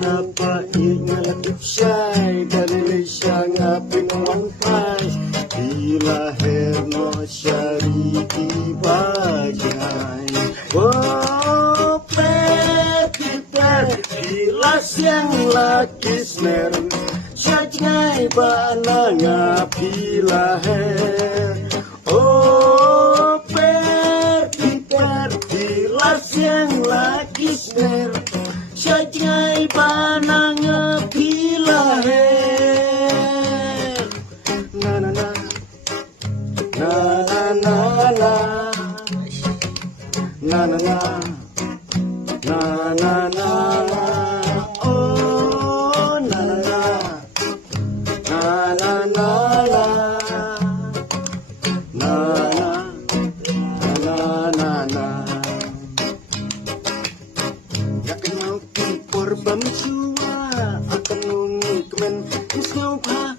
dapat ingat syai dari Malaysia ngapin wantai bila herno syariki bajai oh per bila siang laki smer syajngai bana ngapila her oh per bila siang laki smer syajngai bana ngapila her na na na na na na na na na na na na oh na na na na na na na na na na yakin mau kipor bamjua akan ngikmen isnyaw pa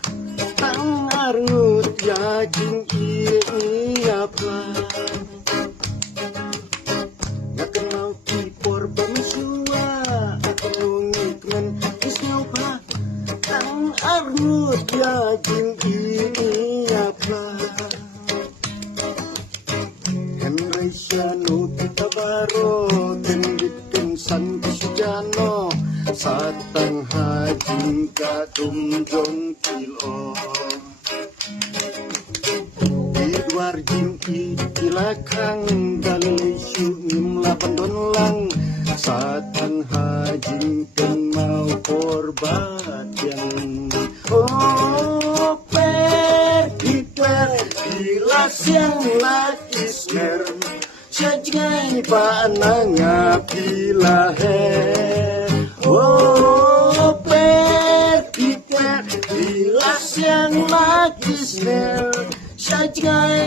tang arngut yakin iya pa yakin mau kipor bamjua akan ngikmen isnyaw pa tang arngut yakin iya pa Henry Syanu kita baro tendikin san sujano satang hajing kadung jong kilo Idwar jingki kilakang dalai syunim lapan don lang satang hajing ken mau korbat yang oh per bila siang laki smer syajngai pananga bila her oh per bila siang laki smer syajngai